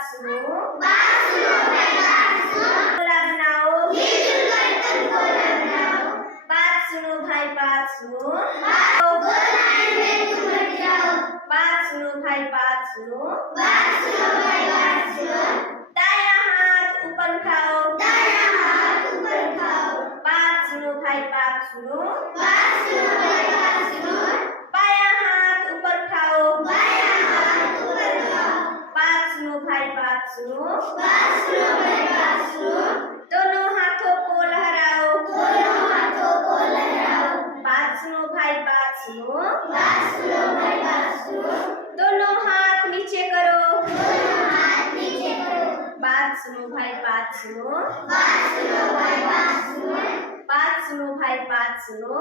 बात सुनो, बोला बनाओ, बात सुनो भाई बात सुनो, बात सुनो भाई बात सुनो, दाया हाथ ऊपर उठाओ, बात सुनो भाई बात सुनो, बाया हाथ ऊपर उठाओ, बात सुनो भाई बात सुनो, दोनों हाथों को लहराओ, बात सुनो भाई बात सुनो, दोनों हाथ नीचे करो, बात सुनो भाई बात सुनो, बात सुनो भाई बात सुनो,